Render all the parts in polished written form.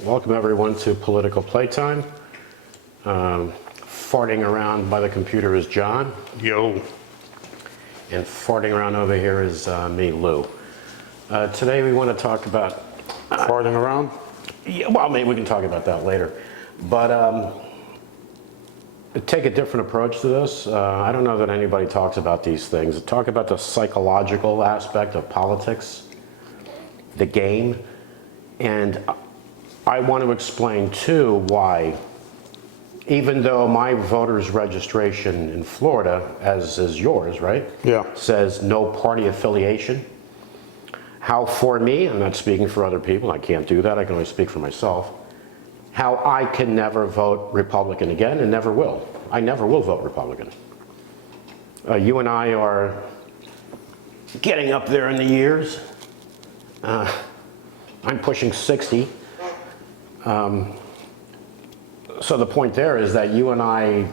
Welcome everyone to Political Playtime. Farting around by the computer is John. Yo. And farting around over here is me, Lou. Today we want to talk about... Farting around? Yeah, well, maybe we can talk about that later. But take a different approach to this. I don't know that anybody talks about these things. Talk about the psychological aspect of politics, the game, and I want to explain too why, even though my voter's registration in Florida, as is yours, right? Yeah. Says no party affiliation. How for me, I'm not speaking for other people, I can't do that, I can only speak for myself, how I can never vote Republican again and never will. I never will vote Republican. You and I are getting up there in the years. I'm pushing 60. So the point there is that you and I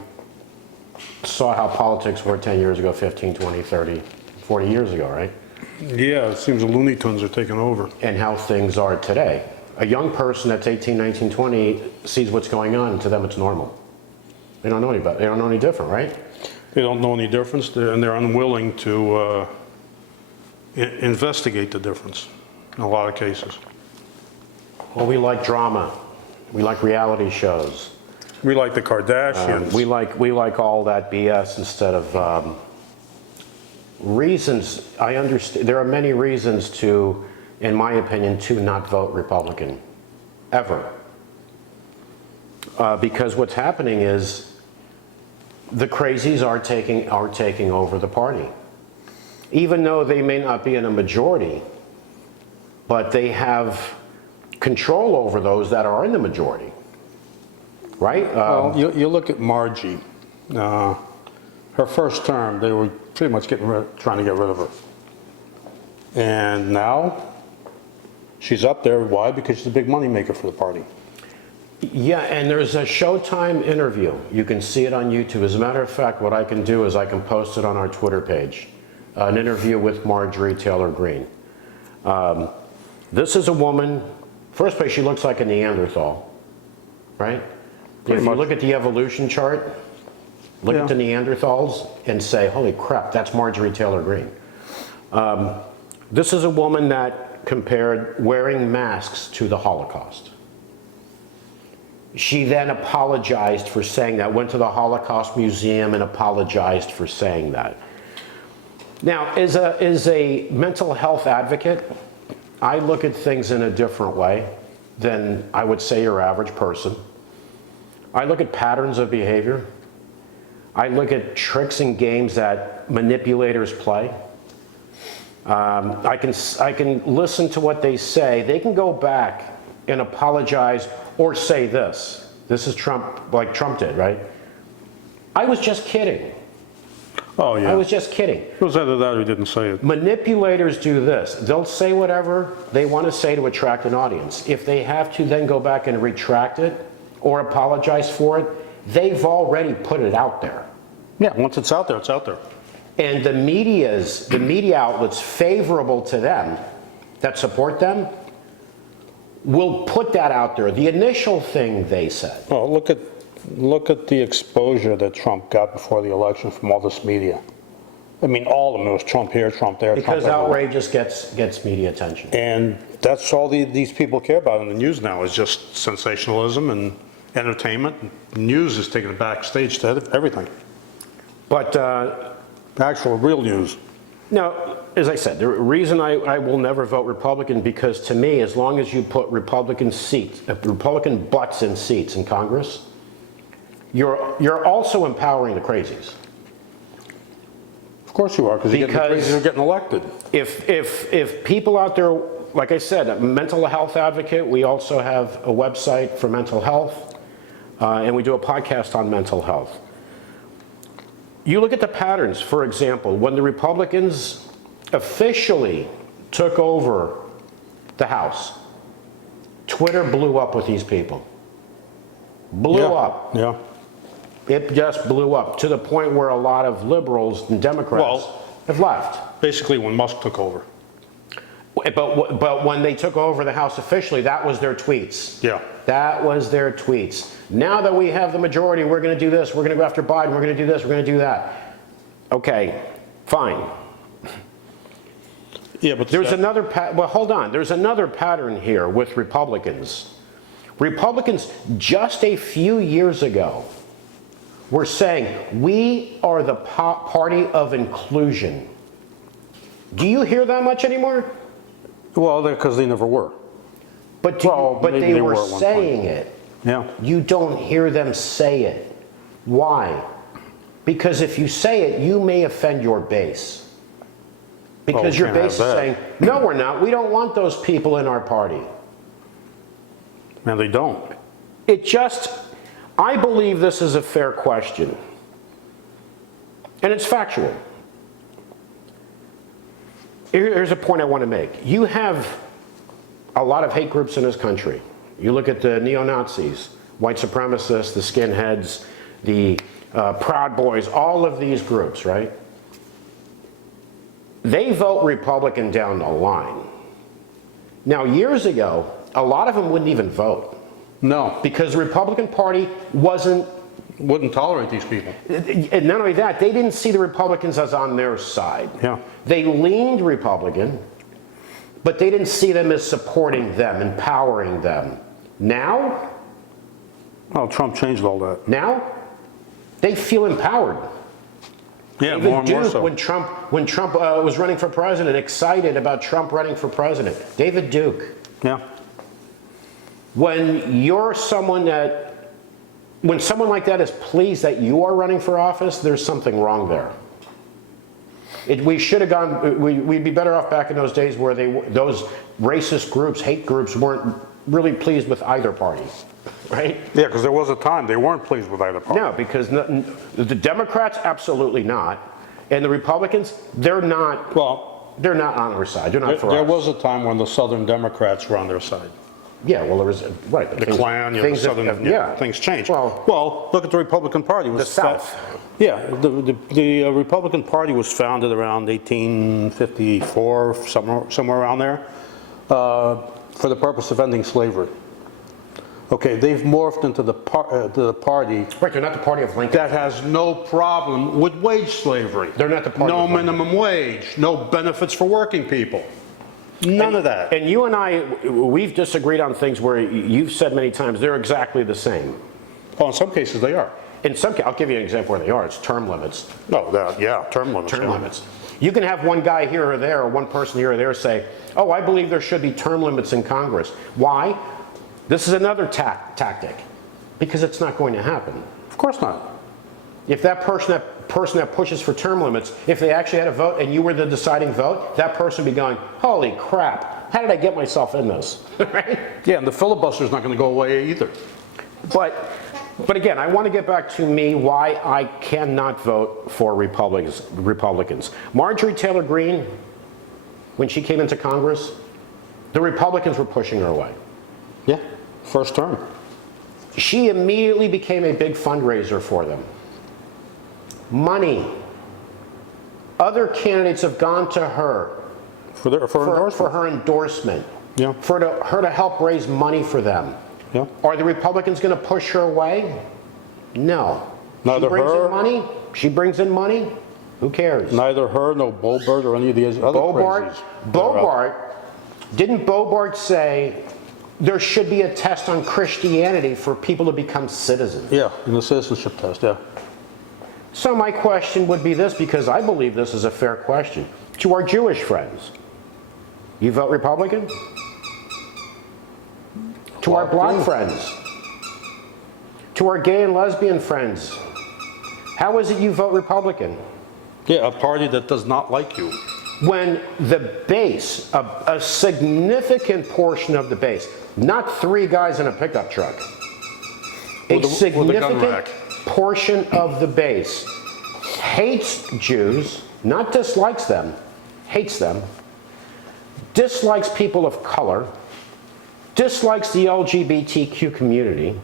saw how politics were 10 years ago, 15, 20, 30, 40 years ago, right? Yeah, it seems the Looney Tunes are taking over. And how things are today. A young person that's 18, 19, 20 sees what's going on, and to them it's normal. They don't know any better. They don't know any different, right? They don't know any difference, and they're unwilling to investigate the difference in a lot of cases. Well, we like drama. We like reality shows. We like the Kardashians. We like all that BS instead of reasons. I understand there are many reasons to, in my opinion, to not vote Republican, ever. Because what's happening is the crazies are taking over the party. Even though they may not be in a majority, but they have control over those that are in the majority, right? Well, you look at Margie. Her first term, they were pretty much trying to get rid of her. And now, she's up there. Why? Because she's a big money maker for the party. Yeah, and there's a Showtime interview. You can see it on YouTube. As a matter of fact, what I can do is I can post it on our Twitter page. An interview with Marjorie Taylor Greene. This is a woman, first place, she looks like a Neanderthal, right? If you look at the evolution chart, look at the Neanderthals and say, holy crap, that's Marjorie Taylor Greene. This is a woman that compared wearing masks to the Holocaust. She then apologized for saying that, went to the Holocaust Museum and apologized for saying that. Now, as a mental health advocate, I look at things in a different way than I would say your average person. I look at patterns of behavior. I look at tricks and games that manipulators play. I can listen to what they say. They can go back and apologize or say this. This is Trump, like Trump did, right? I was just kidding. Oh, yeah. I was just kidding. It was either that or he didn't say it. Manipulators do this. They'll say whatever they want to say to attract an audience. If they have to then go back and retract it or apologize for it, they've already put it out there. Yeah, once it's out there, it's out there. And the media outlets favorable to them, that support them, will put that out there. The initial thing they said. Oh, look at the exposure that Trump got before the election from all this media. I mean, all of them. It was Trump here, Trump there. Because Trump outrageous gets media attention. And that's all these people care about in the news now is just sensationalism and entertainment. News is taking a backstage to everything. But actual real news. now, as I said, the reason I will never vote Republican, because to me, as long as you put Republican butts in seats in Congress, you're also empowering the crazies. Of course you are, because the crazies are getting elected. If people out there, like I said, a mental health advocate, we also have a website for mental health, and we do a podcast on mental health. You look at the patterns, for example, when the Republicans officially took over the House, Twitter blew up with these people. Blew up. Yeah. It just blew up to the point where a lot of liberals and Democrats have left. Basically when Musk took over. But when they took over the House officially, that was their tweets. Yeah. That was their tweets. Now that we have the majority, we're going to do this, we're going to go after Biden, we're going to do this, we're going to do that. Okay, fine. Yeah, but There's another, well, hold on. There's another pattern here with Republicans. Republicans just a few years ago were saying, we are the party of inclusion. Do you hear that much anymore? Well, because they never were. But, Maybe they were at one point. saying it. Yeah. You don't hear them say it. Why? Because if you say it, you may offend your base. Because we your can't have base is that. saying, no, we're not. We don't want those people in our party. And they don't. I believe this is a fair question. And it's factual. Here's a point I want to make. You have a lot of hate groups in this country. You look at the neo-Nazis, white supremacists, the skinheads, the Proud Boys, all of these groups, right? They vote Republican down the line. Now, years ago, a lot of them wouldn't even vote No. because the Republican Party Wouldn't tolerate these people. and not only that, they didn't see the Republicans as on their side. Yeah. They leaned Republican, but they didn't see them as supporting them, empowering them. Now, Well, Trump changed all that. they feel empowered. Yeah, Even more and more Duke, so. when Trump was running for president, excited about Trump running for president. David Duke. Yeah. When someone like that is pleased that you are running for office, there's something wrong there. We should have gone, we'd be better off back in those days where those racist groups, hate groups, weren't really pleased with either party, right? Yeah, because there was a time they weren't pleased with either party. No, because the Democrats, absolutely not. And the Republicans, they're not on our side. They're not for us. There was a time when the Southern Democrats were on their side. Yeah, well, there was, right. The Klan, the Southern, things changed. Well, look at the Republican Party. The South. Yeah, the Republican Party was founded around 1854, somewhere around there, for the purpose of ending slavery. Okay, they've morphed into the party Right, they're not the party of Lincoln. that has no problem with wage slavery. They're not the party No of Lincoln. minimum wage, no benefits for working people. None of that. And you and I, we've disagreed on things where you've said many times they're exactly the same. Well, in some cases they are. In some cases, I'll give you an example where they are. It's term limits. No, term limits. Term yeah. limits. You can have one guy here or there, or one person here or there say, oh, I believe there should be term limits in Congress. Why? This is another tactic. Because it's not going to happen. Of course not. If that person that pushes for term limits, if they actually had a vote and you were the deciding vote, that person would be going, holy crap, how did I get myself in this? Right? Yeah, and the filibuster's not going to go away either. But again, I want to get back to me why I cannot vote for Republicans. Marjorie Taylor Greene, when she came into Congress, the Republicans were pushing her away. Yeah, first term. She immediately became a big fundraiser for them. Money. Other candidates have gone to her For her endorsement. Yeah. For her to help raise money for them. Yeah. Are the Republicans going to push her away? No. Neither she brings her- in money. She brings in money. Who cares? Neither her, no Boebert, or any of these other crazies. Didn't Bobart say there should be a test on Christianity for people to become citizens? Yeah, in the citizenship test, yeah. So my question would be this, because I believe this is a fair question. To our Jewish friends, you vote Republican? To our black friends? To our gay and lesbian friends? How is it you vote Republican? Yeah, a party that does not like you. When the base, a significant portion of the base, not three guys in a pickup truck, With a gun significant rack. portion of the base hates Jews, not dislikes them, hates them, dislikes people of color, dislikes the LGBTQ community.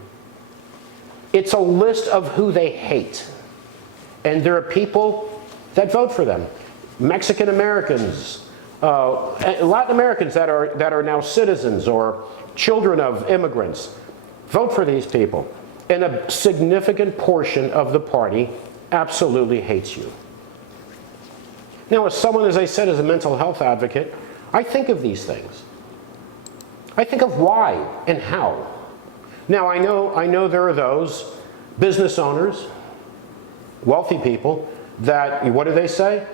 It's a list of who they hate. And there are people that vote for them. Mexican Americans, Latin Americans that are now citizens or children of immigrants. Vote for these people. And a significant portion of the party absolutely hates you. Now, as someone, as I said, as a mental health advocate, I think of these things. I think of why and how. Now, I know there are those business owners, wealthy people, that, what do they say?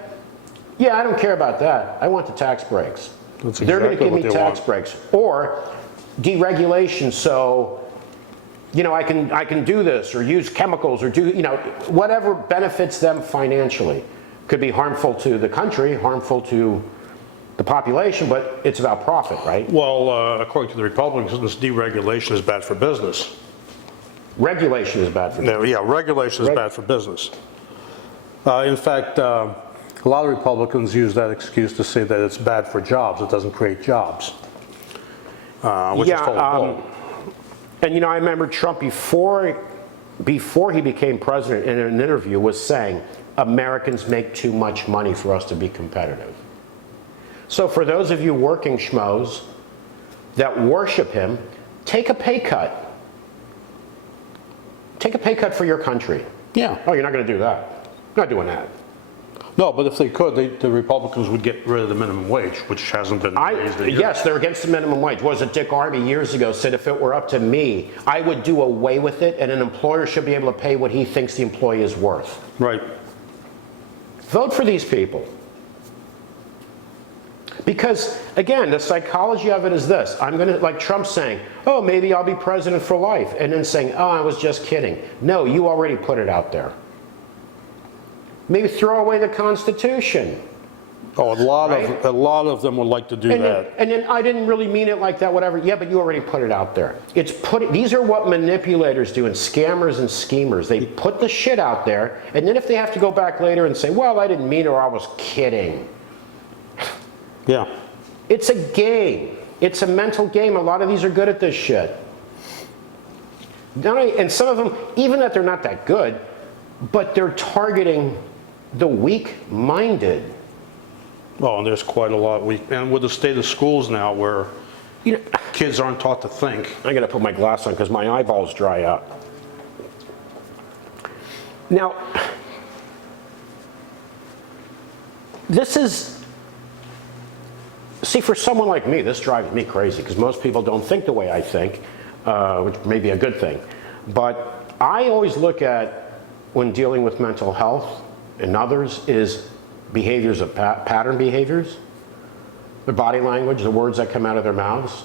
Yeah, I don't care about that. I want the tax breaks. That's They're going to exactly give what me they tax want. breaks. Or deregulation, so I can do this or use chemicals or do, whatever benefits them financially. Could be harmful to the country, harmful to the population, but it's about profit, right? Well, according to the Republicans, this deregulation is bad for business. Regulation is bad for them. Yeah, regulation is bad for business. In fact, a lot of Republicans use that excuse to say that it's bad for jobs. It doesn't create jobs, which is total bull. And I remember Trump before he became president in an interview was saying, Americans make too much money for us to be competitive. So for those of you working schmoes that worship him, take a pay cut. Take a pay cut for your country. Yeah. Oh, you're not going to do that. Not doing that. No, but if they could, the Republicans would get rid of the minimum wage, which hasn't been raised in years. Yes, they're against the minimum wage. Was it Dick Armey years ago said if it were up to me, I would do away with it, and an employer should be able to pay what he thinks the employee is worth. Right. Vote for these people. Because, again, the psychology of it is this. I'm going to, like Trump saying, oh, maybe I'll be president for life, and then saying, oh, I was just kidding. No, you already put it out there. Maybe throw away the Constitution. Oh, a lot of them would like to do that. And then I didn't really mean it like that, whatever. Yeah, but you already put it out there. These are what manipulators do and scammers and schemers. They put the shit out there, and then if they have to go back later and say, well, I didn't mean it or I was kidding. Yeah. It's a game. It's a mental game. A lot of these are good at this shit. And some of them, even that they're not that good, but they're targeting the weak-minded. Well, and there's quite a lot. And with the state of schools now where kids aren't taught to think. I gotta put my glass on because my eyeballs dry out. Now, this is, see, for someone like me, this drives me crazy because most people don't think the way I think, which may be a good thing. But I always look at, when dealing with mental health and others, is behaviors of pattern behaviors, their body language, the words that come out of their mouths.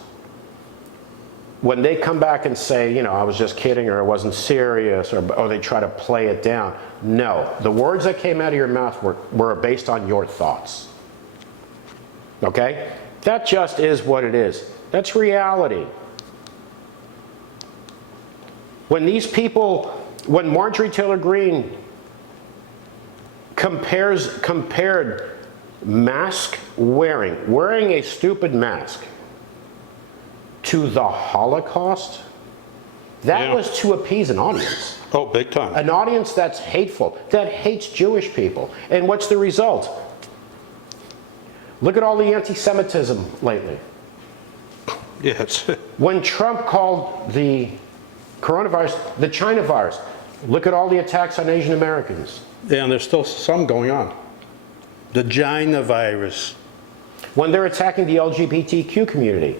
When they come back and say, I was just kidding or I wasn't serious, or they try to play it down. No, the words that came out of your mouth were based on your thoughts. Okay? That just is what it is. That's reality. When Marjorie Taylor Greene compared mask wearing a stupid mask to the Holocaust, that was to appease an audience. Oh, big time. An audience that's hateful, that hates Jewish people. And what's the result? Look at all the anti-Semitism lately. Yeah, it's When Trump called the coronavirus the China virus, look at all the attacks on Asian Americans. Yeah, and there's still some going on. The China virus. When they're attacking the LGBTQ community,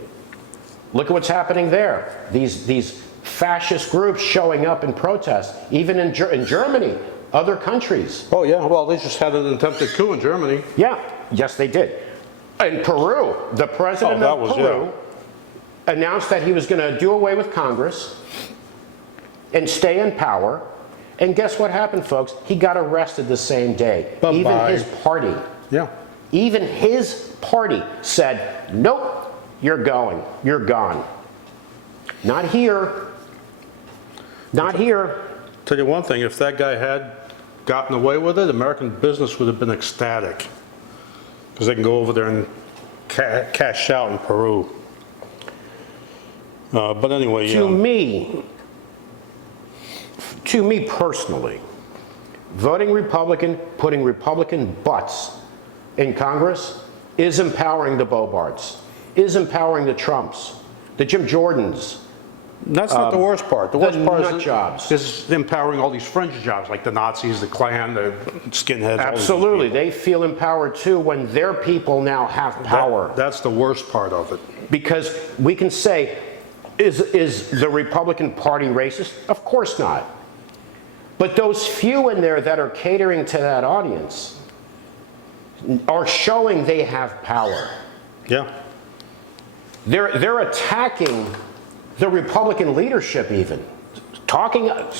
look at what's happening there. These fascist groups showing up in protest, even in Germany, other countries. Oh, yeah, well, they just had an attempted coup in Germany. Yeah, yes, they did. In Peru, the president of Peru announced that he was going to do away with Congress and stay in power. And guess what happened, folks? He got arrested the same day. Bye-bye. Even his party. Yeah. Even his party said, nope, you're going. You're gone. Not here. Not here. Tell you one thing, if that guy had gotten away with it, American business would have been ecstatic. Because they can go over there and cash out in Peru. But anyway, To me personally, voting Republican, putting Republican butts in Congress, is empowering the Bobarts, is empowering the Trumps, the Jim Jordans. That's not the worst part. The worst part nut jobs. is empowering all these fringe jobs, like the Nazis, the Klan, the skinheads. all these Absolutely, people. they feel empowered too when their people now have power. That's the worst part of it. Because we can say, is the Republican Party racist? Of course not. But those few in there that are catering to that audience are showing they have power. Yeah. They're attacking the Republican leadership even, talking up,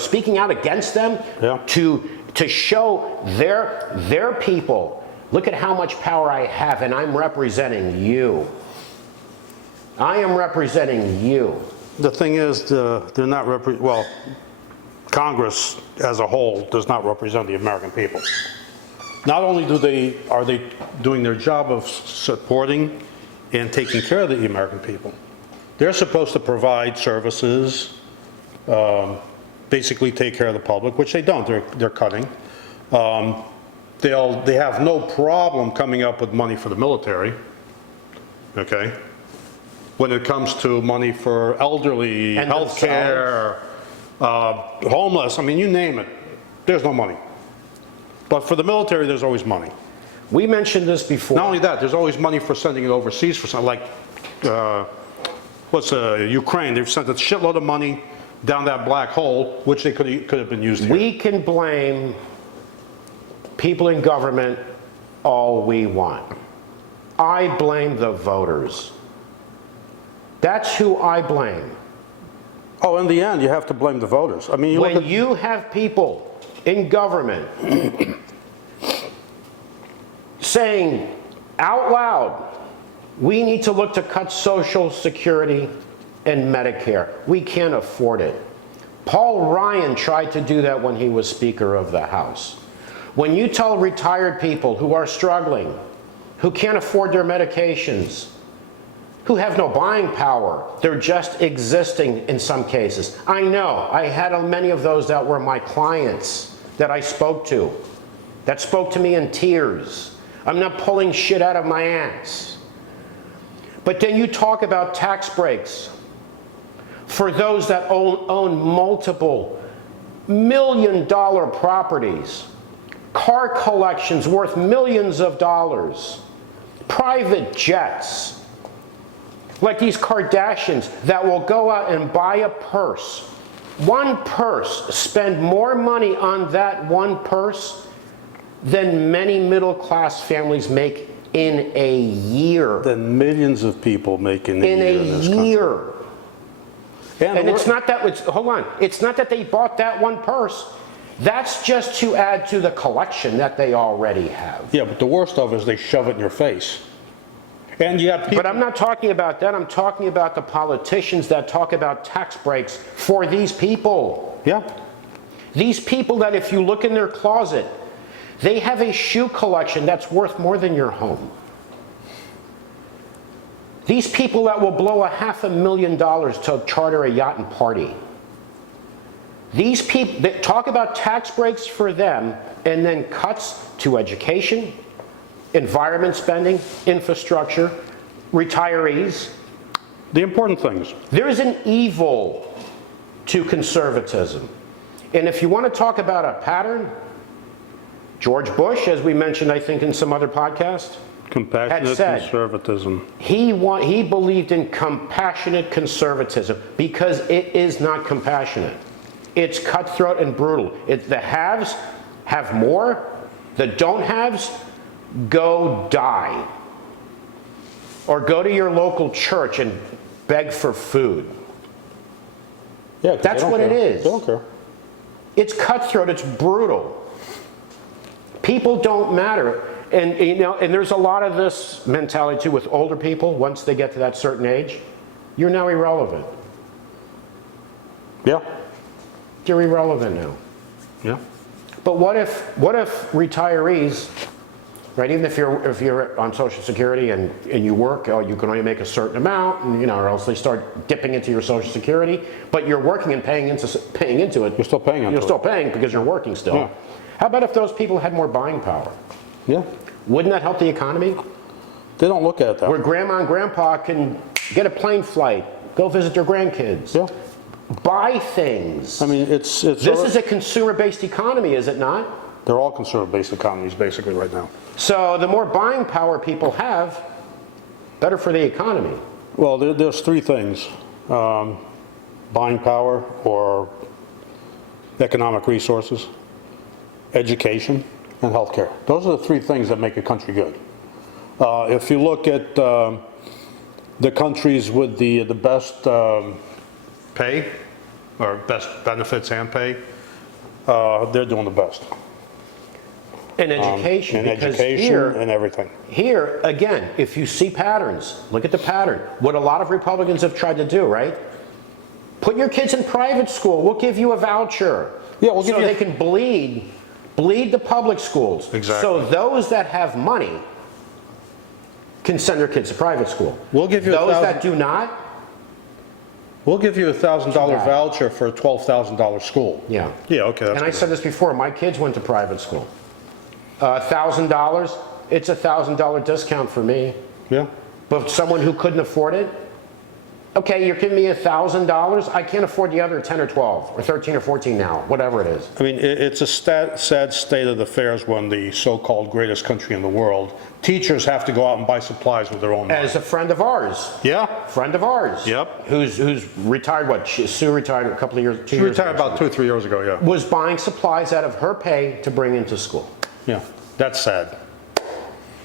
speaking out against them. Yeah. to show their people, look at how much power I have, and I'm representing you. I am representing you. The thing is, they're not Congress as a whole does not represent the American people. Not only are they doing their job of supporting and taking care of the American people, they're supposed to provide services, basically take care of the public, which they don't. They're cutting. They have no problem coming up with money for the military. Okay. When it comes to money for elderly, And health care, homeless, I mean, you name it, there's no money. But for the military, there's always money. We mentioned this before. Not only that, there's always money for sending it overseas for something like, Ukraine. They've sent a shitload of money down that black hole, which they could have been used here. We can blame people in government all we want. I blame the voters. That's who I blame. Oh, in the end, you have to blame the voters. I mean, You have people in government saying out loud, we need to look to cut Social Security and Medicare. We can't afford it. Paul Ryan tried to do that when he was Speaker of the House. When you tell retired people who are struggling, who can't afford their medications, who have no buying power, they're just existing in some cases. I know, I had many of those that were my clients that I spoke to, that spoke to me in tears. I'm not pulling shit out of my ass. But then you talk about tax breaks for those that own multiple million-dollar properties, car collections worth millions of dollars, private jets, like these Kardashians that will go out and buy a purse. One purse, spend more money on that one purse than many middle-class families make in a year. Than millions of people make in a year in this country. year. And it's not that, hold on, it's not that they bought that one purse. That's just to add to the collection that they already have. Yeah, but the worst of it is they shove it in your face. And you have people. But I'm not talking about that. I'm talking about the politicians that talk about tax breaks for these people. Yeah. These people that if you look in their closet, they have a shoe collection that's worth more than your home. These people that will blow $500,000 to charter a yacht and party. These people that talk about tax breaks for them and then cuts to education, environment spending, infrastructure, retirees. The important things. There is an evil to conservatism. And if you want to talk about a pattern, George Bush, as we mentioned, I think in some other podcast, Compassionate said, conservatism. he believed in compassionate conservatism because it is not compassionate. It's cutthroat and brutal. The haves have more, the don't haves go die. Or go to your local church and beg for food. Yeah, 'cause That's they don't what it care. is. They don't care. It's cutthroat, it's brutal. People don't matter. And and there's a lot of this mentality too with older people. Once they get to that certain age, you're now irrelevant. Yeah. You're irrelevant now. Yeah. But what if retirees, right? Even if you're on Social Security and you work, you can only make a certain amount, and or else they start dipping into your Social Security. But you're working and paying into it. You're still paying into You're it. still paying because you're working still. Yeah. How about if those people had more buying power? Yeah. Wouldn't that help the economy? They don't look at it that Where way. grandma and grandpa can get a plane flight, go visit their grandkids, Yeah. buy things. I mean, it's This is a consumer-based economy, is it not? they're all consumer-based economies basically right now. So the more buying power people have, better for the economy. Well, there's three things. Buying power or economic resources, education, and healthcare. Those are the three things that make a country good. If you look at the countries with the best pay, or best benefits and pay, they're doing the best. And education, And because education here, and everything. here, again, if you see patterns, look at the pattern. What a lot of Republicans have tried to do, right? Put your kids in private school. We'll give you a voucher. Yeah, we'll give so you- they can bleed the public schools. Exactly. So those that have money can send their kids to private school. We'll give you those $1,000 that do not, We'll give you a $1,000 Too bad. voucher for a $12,000 school. yeah. Yeah, okay, that's And I good. said this before, my kids went to private school. $1,000, it's a $1,000 discount for me. Yeah. But someone who couldn't afford it, okay, you're giving me $1,000, I can't afford the other 10 or 12, or 13 or 14 now, whatever it is. I mean, it's a sad state of affairs when the so-called greatest country in the world, teachers have to go out and buy supplies with their own money. As a friend of ours, Yeah, friend of ours. Yep. Who's retired, what, Sue retired a couple of years, 2 she years retired ago, about 2 or 3 years ago, yeah. was buying supplies out of her pay to bring into school. Yeah, that's sad.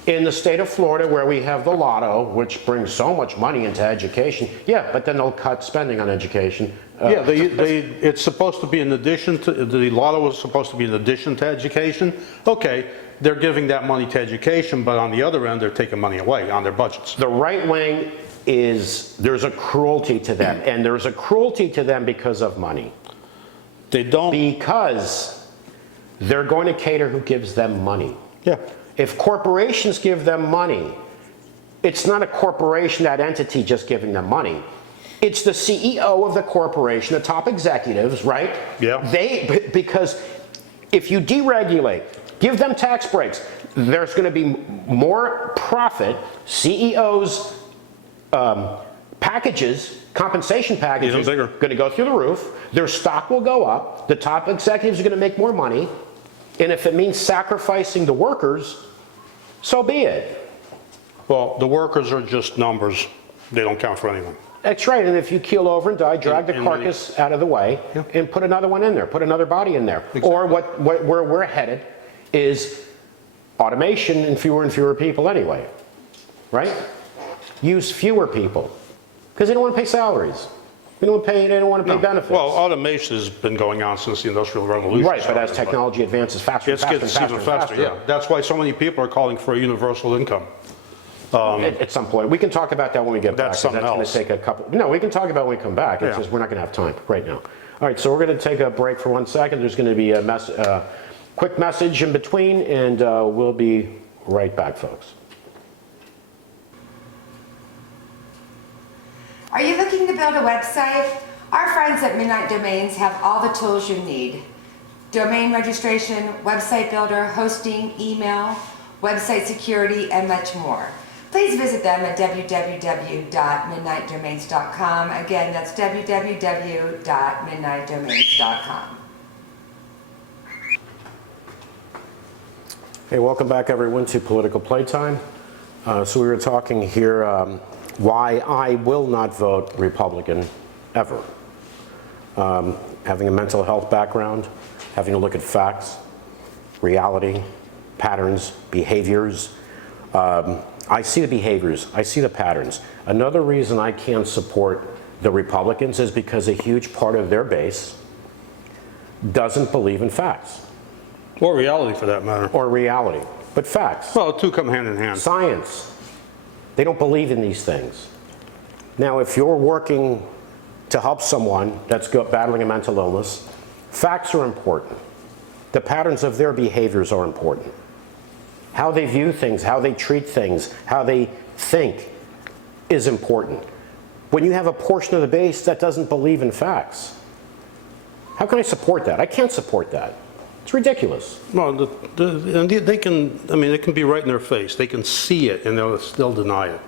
In the state of Florida, where we have the lotto, which brings so much money into education, yeah, but then they'll cut spending on education. Yeah, it's supposed to be in addition to, the lotto was supposed to be in addition to education. Okay, they're giving that money to education, but on the other end, they're taking money away on their budgets. The right wing there's a cruelty to them, and there's a cruelty to them because of money. They don't, Because they're going to cater who gives them money. yeah. If corporations give them money, it's not a corporation, that entity just giving them money. It's the CEO of the corporation, the top executives, right? Yeah. Because if you deregulate, give them tax breaks, there's going to be more profit. CEOs' packages, compensation packages, Even bigger. going to go through the roof. Their stock will go up. The top executives are going to make more money. And if it means sacrificing the workers, so be it. Well, the workers are just numbers. They don't count for anything. That's right. And if you keel over and die, drag the And carcass out of the way and put another one in there, put another body in there. Or where we're headed is automation and fewer people anyway, right? Use fewer people because they don't want to pay salaries. They don't want to pay benefits. Well, automation has been going on since the Industrial Revolution. right, but as technology advances faster and It faster and gets faster even and faster, faster. yeah. That's why so many people are calling for a universal income. At some point. We can talk about that when we get back. That's 'cause something That's else. going to take a couple. No, we can talk about it when we come back. It's Yeah. just we're not going to have time right now. All right, so we're going to take a break for 1 second. There's going to be a quick message in between, and we'll be right back, folks. Are you looking to build a website? Our friends at Midnight Domains have all the tools you need. Domain registration, website builder, hosting, email, website security, and much more. Please visit them at www.midnightdomains.com. Again, that's www.midnightdomains.com. Hey, welcome back, everyone, to Political Playtime. So we were talking here why I will not vote Republican ever. Having a mental health background, having to look at facts, reality, patterns, behaviors. I see the behaviors, I see the patterns. Another reason I can't support the Republicans is because a huge part of their base doesn't believe in facts Or reality, for that matter. or reality, but facts. Well, the two come hand in hand. Science. They don't believe in these things. Now, if you're working to help someone that's battling a mental illness, facts are important. The patterns of their behaviors are important. How they view things, how they treat things, how they think is important. When you have a portion of the base that doesn't believe in facts, how can I support that? I can't support that. It's ridiculous. Well, and they can, I mean, it can be right in their face. They can see it and they'll still deny it.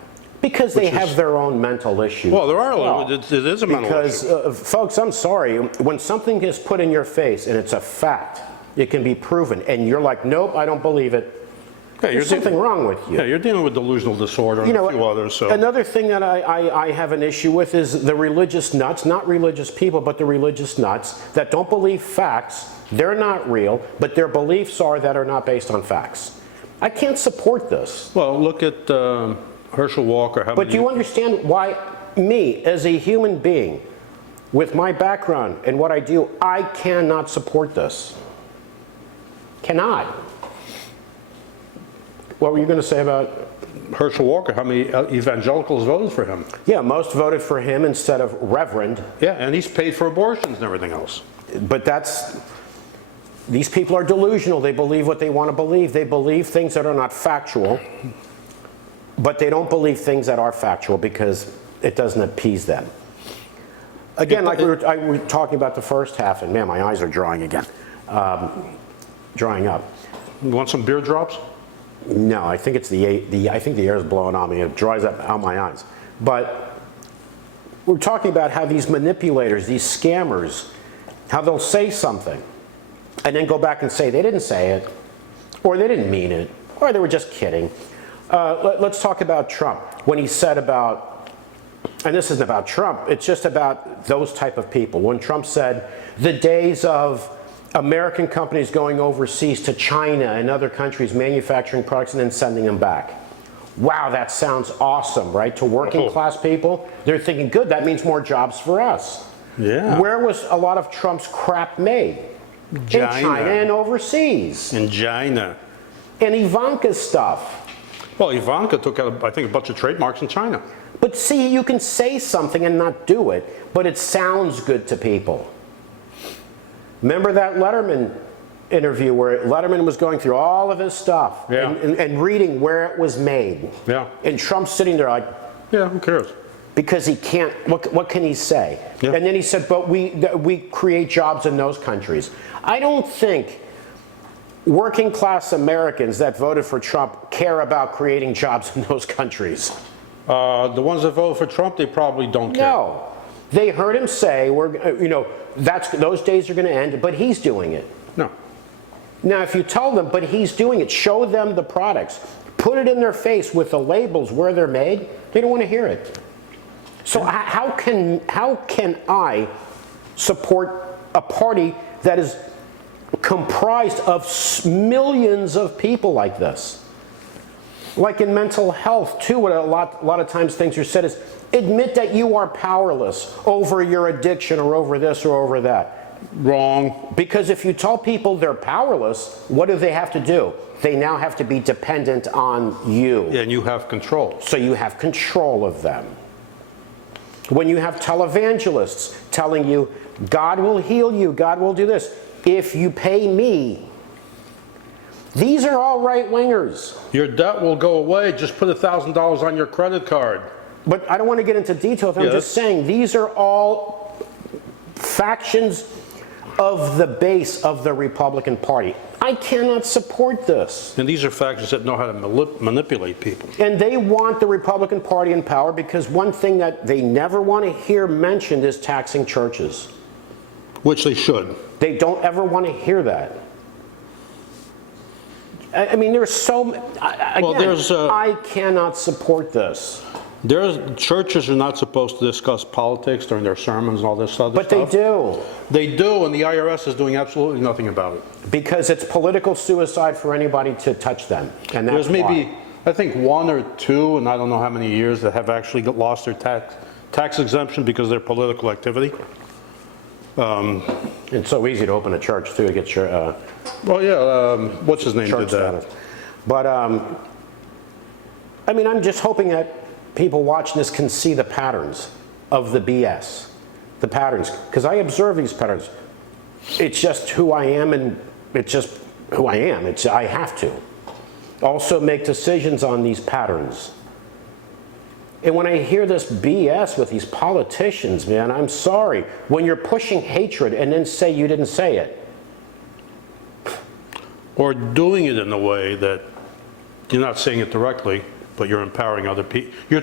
Because they have their own mental issues. Well, there are, Well, it is a mental because, issue. folks, I'm sorry, when something is put in your face and it's a fact, it can be proven, and you're like, nope, I don't believe it. Yeah, There's something wrong with you. Yeah, you're dealing with delusional disorder and a few others, so. Another thing that I have an issue with is the religious nuts, not religious people, but the religious nuts that don't believe facts. They're not real, but their beliefs are not based on facts. I can't support this. Well, look at Herschel Walker. But do you understand why me, as a human being, with my background and what I do, I cannot support this? Cannot. What were you going to say about Herschel Walker? How many evangelicals voted for him? Yeah, most voted for him instead of Reverend. Yeah, and he's paid for abortions and everything else. But these people are delusional. They believe what they want to believe. They believe things that are not factual, but they don't believe things that are factual because it doesn't appease them. Again, like we were talking about the first half, and man, my eyes are drying again, drying up. You want some beer drops? No, I think it's I think the air is blowing on me. It dries up out my eyes. But we're talking about how these manipulators, these scammers, how they'll say something and then go back and say they didn't say it, or they didn't mean it, or they were just kidding. Let's talk about Trump. When he said about, and this isn't about Trump, it's just about those type of people. When Trump said the days of American companies going overseas to China and other countries manufacturing products and then sending them back. Wow, that sounds awesome, right? To working class people, they're thinking, good, that means more jobs for us. Yeah. Where was a lot of Trump's crap made? China. In China and overseas. In China. And Ivanka's stuff. Well, Ivanka took out, I think, a bunch of trademarks in China. But see, you can say something and not do it, but it sounds good to people. Remember that Letterman interview where Letterman was going through all of his stuff and reading where it was made. Yeah. And Trump's sitting there like, yeah, who cares? because he can't, what can he say? Yeah. And then he said, but we create jobs in those countries. I don't think working class Americans that voted for Trump care about creating jobs in those countries. The ones that voted for Trump, they probably don't care. No. They heard him say, those days are going to end, but he's doing it. No. Now, if you tell them, but he's doing it, show them the products, put it in their face with the labels where they're made, they don't want to hear it. So how can I support a party that is comprised of millions of people like this? Like in mental health, too, what a lot of times things are said is, admit that you are powerless over your addiction or over this or over that. Wrong. Because if you tell people they're powerless, what do they have to do? They now have to be dependent on you. Yeah, and you have control. So you have control of them. When you have televangelists telling you, God will heal you, God will do this, if you pay me. These are all right-wingers. Your debt will go away. Just put $1,000 on your credit card. But I don't want to get into details. I'm just saying these are all factions of the base of the Republican Party. I cannot support this. And these are factors that know how to manipulate people. And they want the Republican Party in power because one thing that they never want to hear mentioned is taxing churches. Which they should. They don't ever want to hear that. I mean, there's so... Again, I cannot support this. Churches are not supposed to discuss politics during their sermons and all this other But stuff. they do. They do, and the IRS is doing absolutely nothing about it. Because it's political suicide for anybody to touch them. And that's There's maybe, I think, 1 or 2, and I don't know how many years, that have actually lost their tax exemption because of their political activity. It's so easy to open a church, too, to get your Well, yeah, what's his name church did that? status. But, I mean, I'm just hoping that people watching this can see the patterns of the BS. The patterns. Because I observe these patterns. It's just who I am, and it's just who I am. I have to. Also make decisions on these patterns. And when I hear this BS with these politicians, man, I'm sorry. When you're pushing hatred and then say you didn't say it. or doing it in a way that you're not saying it directly, but you're empowering other people. You're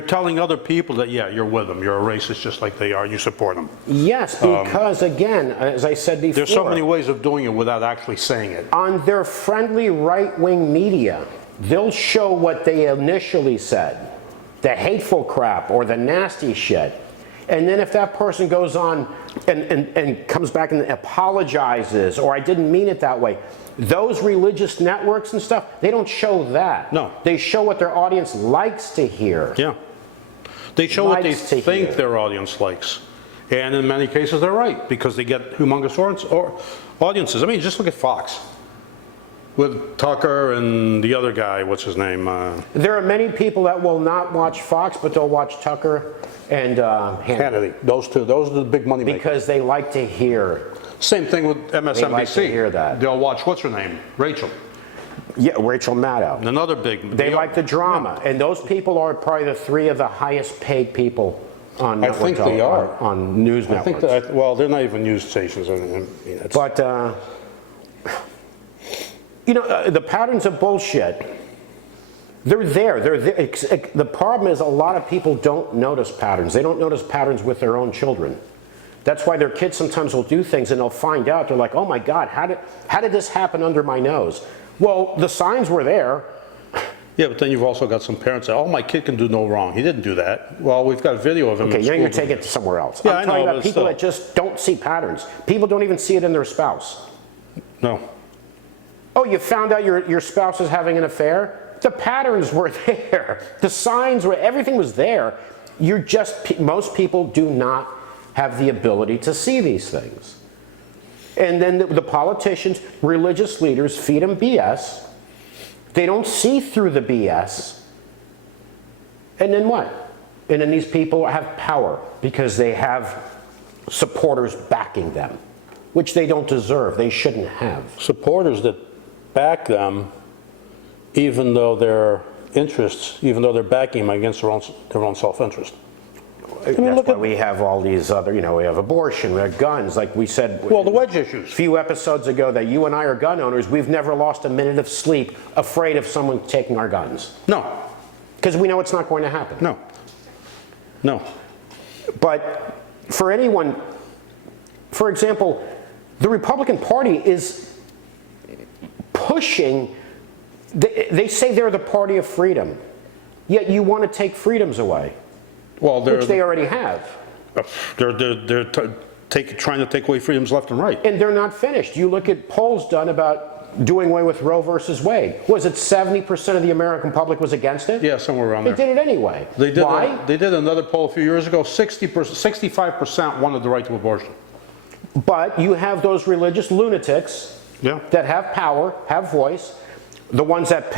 telling other people that, yeah, you're with them. You're a racist just like they are. You support them. Yes, because again, as I said before. There's so many ways of doing it without actually saying it. On their friendly right-wing media, they'll show what they initially said, the hateful crap or the nasty shit. And then if that person goes on and comes back and apologizes, or I didn't mean it that way, those religious networks and stuff, they don't show that. No. They show what their audience likes to hear. Yeah. They show what they Likes to think hear. their audience likes. And in many cases, they're right, because they get humongous audiences. I mean, just look at Fox. With Tucker and the other guy, what's his name? There are many people that will not watch Fox, but they'll watch Tucker and Hannity Kennedy. Those two, those are the big money makers. because they like to hear. Same thing with MSNBC. They like to hear that. They'll watch, what's her name? Rachel. Yeah, Rachel Maddow. Another big. They like the drama, and those people are probably the three of the highest paid people on I network think they are. on news I think networks. that, well, they're not even news stations. I mean, it's, But the patterns of bullshit. They're there. They're there. The problem is a lot of people don't notice patterns. They don't notice patterns with their own children. That's why their kids sometimes will do things and they'll find out. They're like, oh my God, how did this happen under my nose? Well, the signs were there. yeah, but then you've also got some parents that, oh, my kid can do no wrong. He didn't do that. Well, we've got video of him Okay, in now school. you're taking it to somewhere else. Yeah, I'm I talking know, about but people still. that just don't see patterns. People don't even see it in their spouse. No. Oh, you found out your spouse is having an affair? The patterns were there. The signs were, everything was there. Most people do not have the ability to see these things. And then the politicians, religious leaders feed them BS. They don't see through the BS. And then what? And then these people have power because they have supporters backing them, which they don't deserve. They shouldn't have. Supporters that back them, even though their interests, even though they're backing them against their own self-interest. That's look why at- we have all these other, we have abortion, we have guns, like we said Well, the wedge a issues. few episodes ago that you and I are gun owners. We've never lost a minute of sleep afraid of someone taking our guns. No, Because we know it's not going to happen. no, no. But for anyone, for example, the Republican Party is pushing, they say they're the party of freedom, yet you want to take freedoms away, Well, which they already have. they're trying to take away freedoms left and right. And they're not finished. You look at polls done about doing away with Roe versus Wade. Was it 70% of the American public was against it? Yeah, somewhere around They there. did it anyway. Why? They did another poll a few years ago. 65% wanted the right to abortion. But you have those religious lunatics Yeah. that have power, have voice, the ones that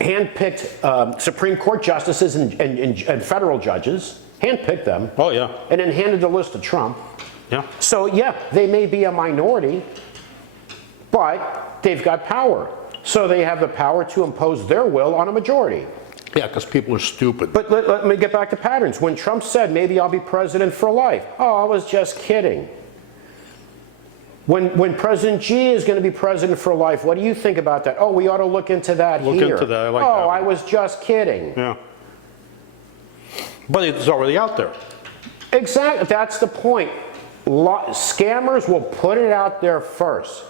handpicked Supreme Court justices and federal judges, handpicked them, Oh, yeah, and then handed the list to Trump. yeah. So yeah, they may be a minority, but they've got power. So they have the power to impose their will on a majority. Yeah, because people are stupid. But let me get back to patterns. When Trump said, maybe I'll be president for life, oh, I was just kidding. When President Xi is going to be president for life, what do you think about that? Oh, we ought to look into that Look here. into that, I like oh, that one. I was just kidding. Yeah. But it's already out there. Exactly, that's the point. Scammers will put it out there first.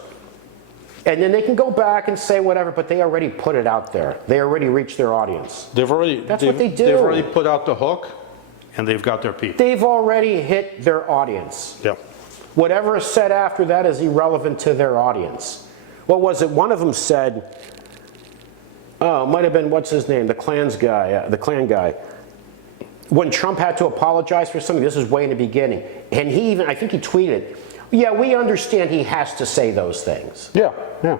And then they can go back and say whatever, but they already put it out there. They already reached their audience. That's what they do. They've already put out the hook, and they've got their people. They've already hit their audience. Yeah. Whatever is said after that is irrelevant to their audience. What was it? One of them said, oh, it might have been, what's his name? The Klan guy. When Trump had to apologize for something, this is way in the beginning. And I think he tweeted, yeah, we understand he has to say those things. Yeah, yeah.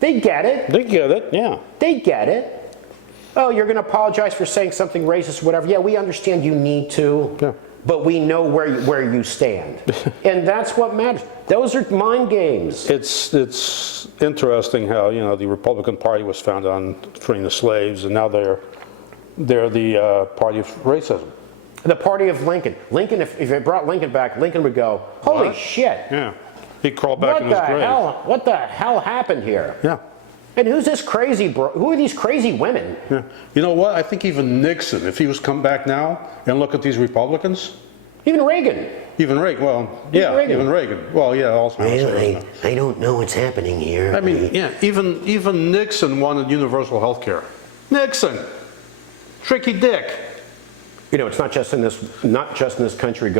They get it. They get it, yeah. They get it. Oh, you're going to apologize for saying something racist, whatever. Yeah, we understand you need to. Yeah. But we know where you stand. And that's what matters. Those are mind games. It's interesting how, the Republican Party was founded on freeing the slaves, and now they're the party of racism. The party of Lincoln. Lincoln, if it brought Lincoln back, Lincoln would go, holy What? shit. Yeah. He crawled back in his grave. What the hell happened here? Yeah. And who's this crazy bro? Who are these crazy women? Yeah. You know what? I think even Nixon, if he was come back now and look at these Republicans, Even Reagan. even Reagan, well, yeah, Reagan. even Reagan. Well, yeah, also. Well, I don't know what's happening here. I mean, yeah, even Nixon wanted universal health care. Nixon, tricky dick. You know, it's not just in this country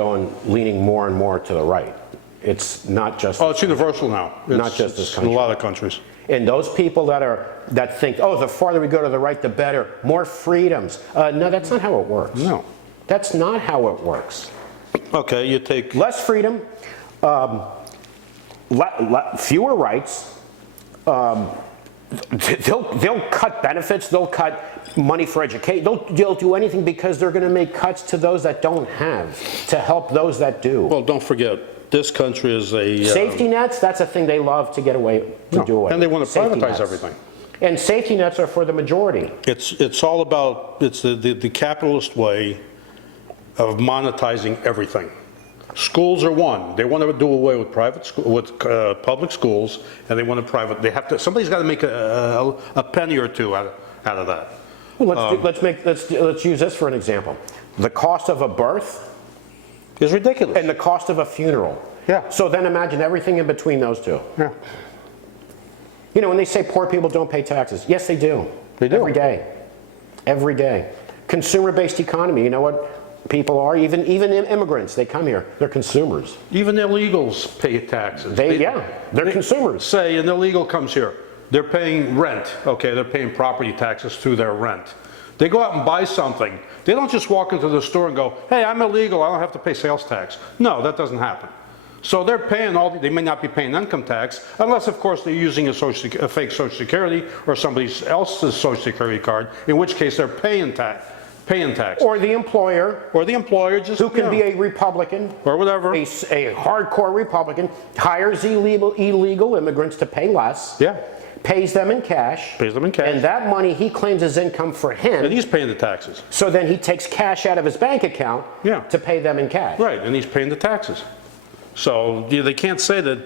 leaning more and more to the right. It's not just. Oh, it's universal now. Not just this it's country. in a lot of countries. And those people that think, oh, the farther we go to the right, the better, more freedoms. No, that's not how it works. No. That's not how it works. Okay, you take. Less freedom, fewer rights. They'll cut benefits. They'll cut money for education. They'll do anything because they're going to make cuts to those that don't have to help those that do. Well, don't forget, this country is a Safety nets, that's a thing they love to get away, to do away. and they want to Safety privatize nets. everything. And safety nets are for the majority. It's all about the capitalist way of monetizing everything. Schools are one. They want to do away with public schools, and they want to private. They have to. Somebody's got to make a penny or two out of that. Well, let's use this for an example. The cost of a birth It's ridiculous. and the cost of a funeral. Yeah. So then imagine everything in between those two. Yeah. You know, when they say poor people don't pay taxes, yes, they do. They do. Every day. Every day. Consumer-based economy, you know what people are? Even immigrants, they come here. They're consumers. Even illegals pay taxes. They're consumers. Say an illegal comes here, they're paying rent. Okay, they're paying property taxes through their rent. They go out and buy something. They don't just walk into the store and go, hey, I'm illegal, I don't have to pay sales tax. No, that doesn't happen. So they're paying they may not be paying income tax, unless of course they're using a fake Social Security or somebody else's Social Security card, in which case they're paying tax. Or the employer, Just who can be a Republican, or whatever. a hardcore Republican, hires illegal immigrants to pay less, Yeah. pays them in cash, and that money he claims is income for him. And he's paying the taxes. So then he takes cash out of his bank account to pay them in cash. Right, and he's paying the taxes. So they can't say that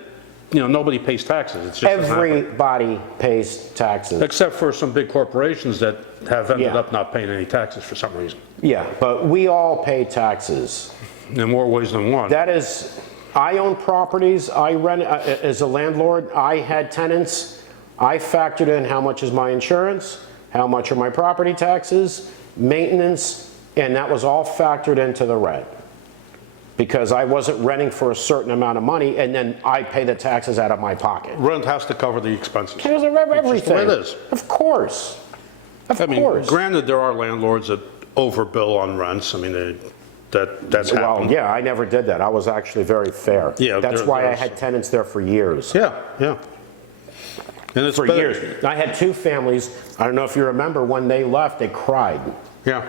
nobody pays taxes. It's just Everybody pays taxes. except for some big corporations that have ended up not paying any taxes for some reason. Yeah, but we all pay taxes. In more ways than one. That is, I own properties, I rent, as a landlord, I had tenants, I factored in how much is my insurance, how much are my property taxes, maintenance, and that was all factored into the rent. Because I wasn't renting for a certain amount of money, and then I pay the taxes out of my pocket. Rent has to cover the expenses. Because of everything. It's just the way it is. Of course. Of I mean, course. granted, there are landlords that overbill on rents. I mean, that's Well, happened. yeah, I never did that. I was actually very fair. Yeah, That's why I had tenants there for years. Yeah. And it's For better. years. I had two families, I don't know if you remember, when they left, they cried. Yeah.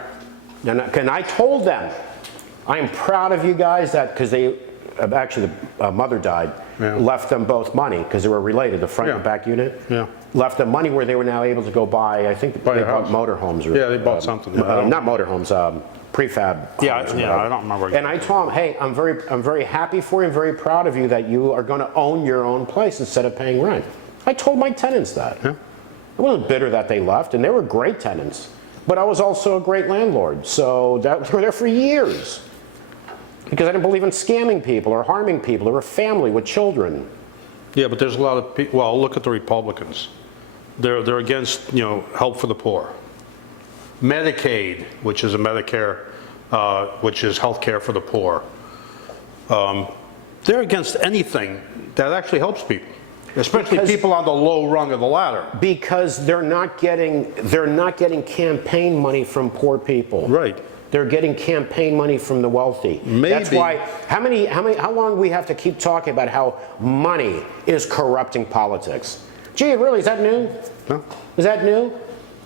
And I told them, I am proud of you guys that, because they, actually the mother died, left them both money, because they were related, the front and back unit. Yeah. Left them money where they were now able to go buy, I think they bought motorhomes. Yeah, they bought something. Not motorhomes, prefab. Yeah, homes or yeah, whatever. I don't remember. And I told them, hey, I'm very happy for you, and very proud of you that you are going to own your own place instead of paying rent. I told my tenants that. Yeah. I wasn't bitter that they left, and they were great tenants. But I was also a great landlord, so they were there for years. Because I didn't believe in scamming people or harming people or a family with children. Yeah, but there's a lot of people. Well, look at the Republicans. They're against help for the poor. Medicaid, which is a Medicare, which is health care for the poor. They're against anything that actually helps people, especially people on the low rung of the ladder. Because they're not getting campaign money from poor people. Right. They're getting campaign money from the wealthy. Maybe. That's why, how long we have to keep talking about how money is corrupting politics? Gee, really, is that new? No. Is that new?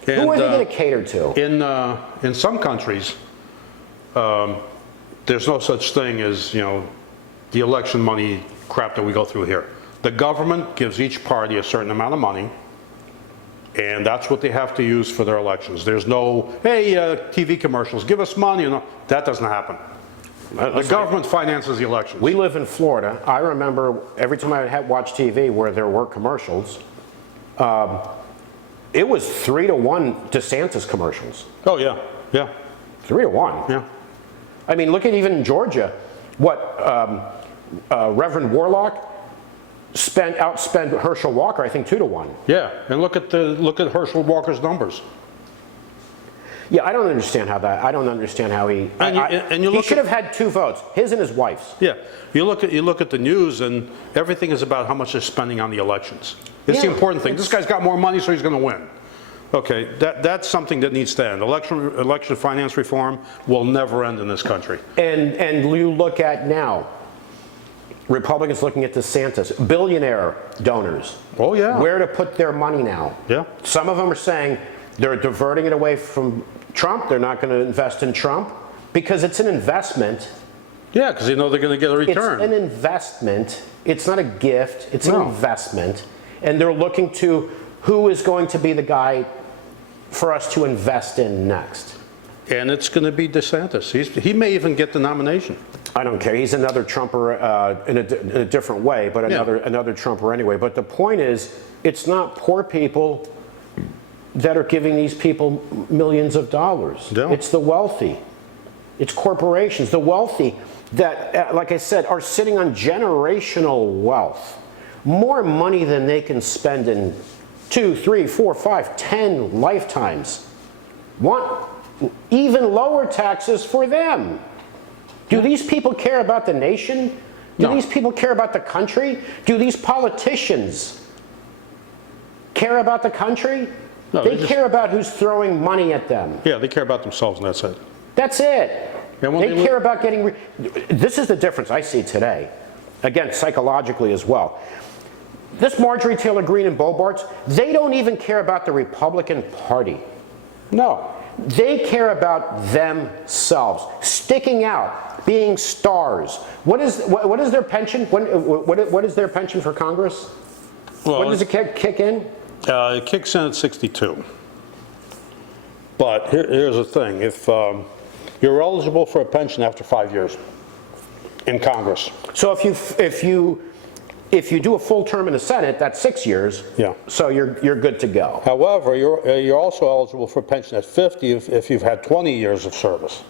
And, who are they going to cater to? In some countries, there's no such thing as the election money crap that we go through here. The government gives each party a certain amount of money, and that's what they have to use for their elections. There's no, hey, TV commercials, give us money. That doesn't happen. The government finances the elections. We live in Florida. I remember every time I had watched TV where there were commercials, it was 3-to-1 DeSantis commercials. Oh, yeah, yeah, 3-to-1. yeah. I mean, look at even Georgia. Reverend Warlock outspent Herschel Walker, I think 2-to-1. Yeah, and look at Herschel Walker's numbers. Yeah, I don't understand how he. He should have had 2 votes, his and his wife's. Yeah, you look at the news, and everything is about how much they're spending on the elections. It's the Yeah, important thing. This guy's got more money, so he's going to win. Okay, that's something that needs to end. Election finance reform will never end in this country. And you look at now, Republicans looking at DeSantis, billionaire donors. Oh, yeah. Where to put their money now. Yeah. Some of them are saying they're diverting it away from Trump. They're not going to invest in Trump because it's an investment. Yeah, because they know they're going to get a return. It's an investment. It's not a gift. It's No. an investment. And they're looking to who is going to be the guy for us to invest in next. And it's going to be DeSantis. He may even get the nomination. I don't care. He's another Trumper in a different way, but another Trumper anyway. But the point is, it's not poor people that are giving these people millions of dollars. No. It's the wealthy. It's corporations, the wealthy that, like I said, are sitting on generational wealth. More money than they can spend in 2, 3, 4, 5, 10 lifetimes. Want even lower taxes for them. Do these people care about the nation? Do No. these people care about the country? Do these politicians care about the country? No, they they just- care about who's throwing money at them. Yeah, they care about themselves, and that's it. That's it. And when They they care about getting. This is the difference I see today. Again, psychologically as well. This Marjorie Taylor Greene and Bobarts, they don't even care about the Republican Party. No. They care about themselves, sticking out, being stars. What is their pension? What is their pension for Congress? Well, When does it kick in? it kicks in at 62. But here's the thing. If you're eligible for a pension after 5 years in Congress. So if you do a full term in the Senate, that's 6 years. Yeah. So you're good to go. However, you're also eligible for a pension at 50 if you've had 20 years of service.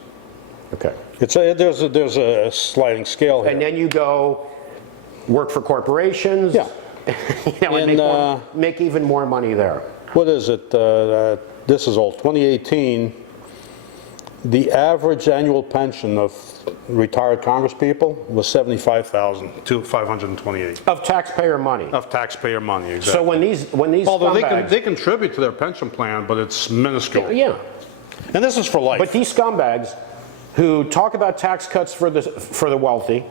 Okay. There's a sliding scale here. And then you go work for corporations. Yeah. And make even more money there. What is it? This is old. 2018. The average annual pension of retired Congress people was $75,000 to $528 Of taxpayer money. of taxpayer money. Exactly. So when these Although scumbags, they contribute to their pension plan, but it's minuscule. yeah. And this is for life. But these scumbags who talk about tax cuts for the wealthy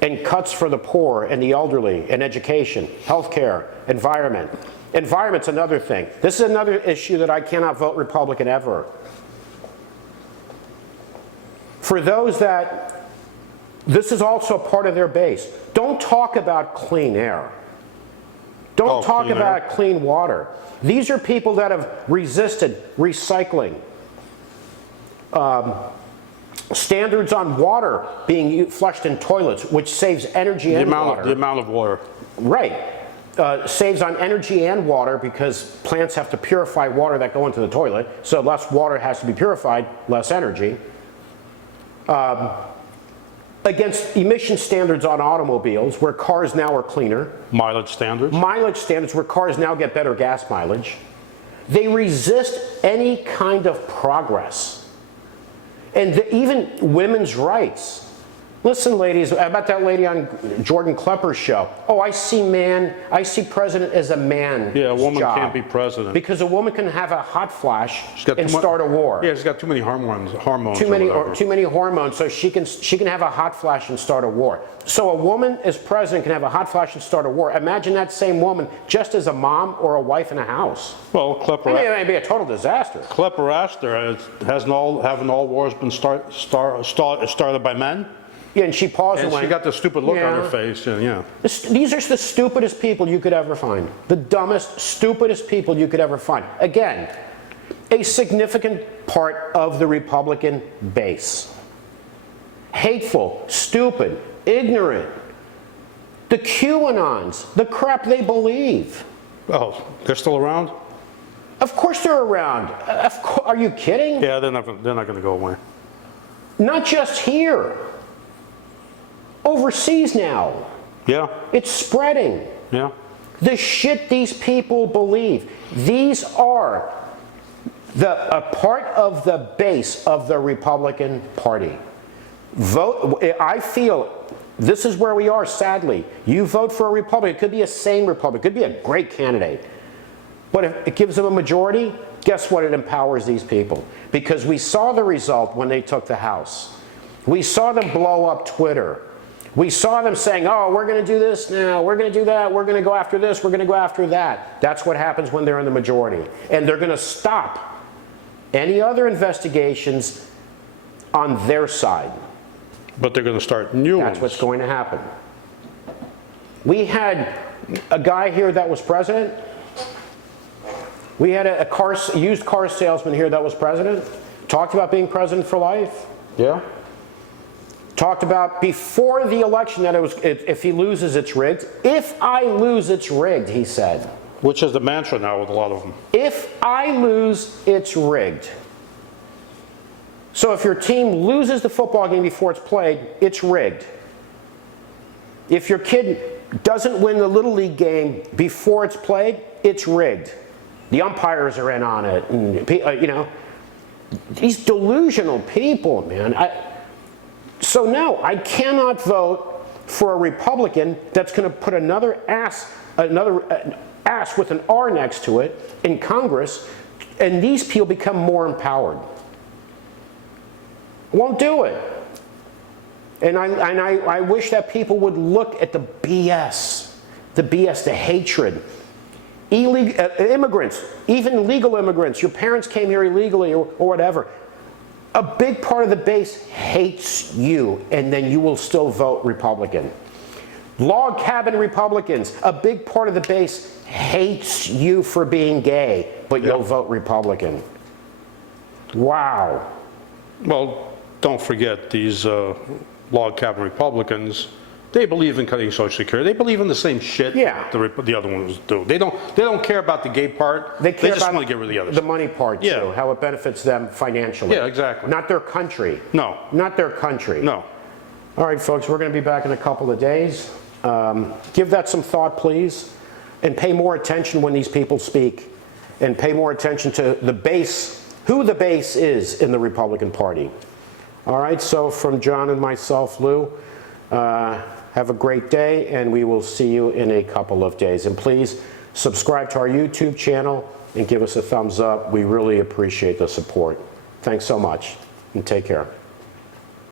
and cuts for the poor and the elderly and education, healthcare, environment. Environment's another thing. This is another issue that I cannot vote Republican ever. For those that, this is also part of their base. Don't talk about clean air. Don't talk clean about air. clean water. These are people that have resisted recycling. Standards on water being flushed in toilets, which saves energy and water. The amount of water. Right. Saves on energy and water because plants have to purify water that go into the toilet. So less water has to be purified, less energy. Against emission standards on automobiles, where cars now are cleaner. Mileage standards. Mileage standards, where cars now get better gas mileage. They resist any kind of progress. And even women's rights. Listen, ladies, about that lady on Jordan Klepper's show. Oh, I see president as a man. Yeah, a woman can't be president. Because a woman can have a hot flash She's got and too mu- start a war. Yeah, she's got too many hormones. Too many or too many hormones, so she can have a hot flash and start a war. So a woman as president can have a hot flash and start a war. Imagine that same woman just as a mom or a wife in a house. Well, I mean, it may be a total disaster. Klepper asked her, haven't all wars been started by men? Yeah, and she paused And and went, she got the stupid look on Yeah. her face. And yeah. These are the stupidest people you could ever find. The dumbest, stupidest people you could ever find. Again, a significant part of the Republican base. hateful, stupid, ignorant. The QAnons, the crap they believe. Oh, they're still around? Of course they're around. Are you kidding? Yeah, they're not going to go away. Not just here. Overseas now. Yeah, It's spreading. yeah. The shit these people believe. These are a part of the base of the Republican Party. I feel this is where we are, sadly. You vote for a Republican. It could be a sane Republican. It could be a great candidate. But if it gives them a majority, guess what? It empowers these people. Because we saw the result when they took the House. We saw them blow up Twitter. We saw them saying, oh, we're going to do this now, we're going to do that, we're going to go after this, we're going to go after that. That's what happens when they're in the majority. And they're going to stop any other investigations on their side. But they're going to start new ones. That's what's going to happen. We had a guy here that was president. We had a used car salesman here that was president. Talked about being president for life. Yeah? Talked about before the election that if he loses, it's rigged. If I lose, it's rigged, he said. Which is the mantra now with a lot of them. If I lose, it's rigged. So if your team loses the football game before it's played, it's rigged. If your kid doesn't win the Little League game before it's played, it's rigged. The umpires are in on it, and you know, these delusional people, man. So no, I cannot vote for a Republican that's going to put another ass with an R next to it in Congress, and these people become more empowered. Won't do it. And I wish that people would look at the BS, the hatred. Immigrants, even legal immigrants, your parents came here illegally or whatever. A big part of the base hates you, and then you will still vote Republican. Log cabin Republicans, a big part of the base hates you for being gay, but you'll vote Republican. Wow. Well, don't forget these log cabin Republicans. They believe in cutting Social Security. They believe in the same shit the other ones do. They don't care about the gay part. They just want to get rid of the others. The money part too, Yeah. how it benefits them financially. Yeah, exactly. Not their country. No. Not their country. No. All right, folks, we're going to be back in a couple of days. Give that some thought, please, and pay more attention when these people speak, and pay more attention to the base, who the base is in the Republican Party. All right, so from John and myself, Lou, have a great day, and we will see you in a couple of days. And please subscribe to our YouTube channel and give us a thumbs up. We really appreciate the support. Thanks so much, and take care.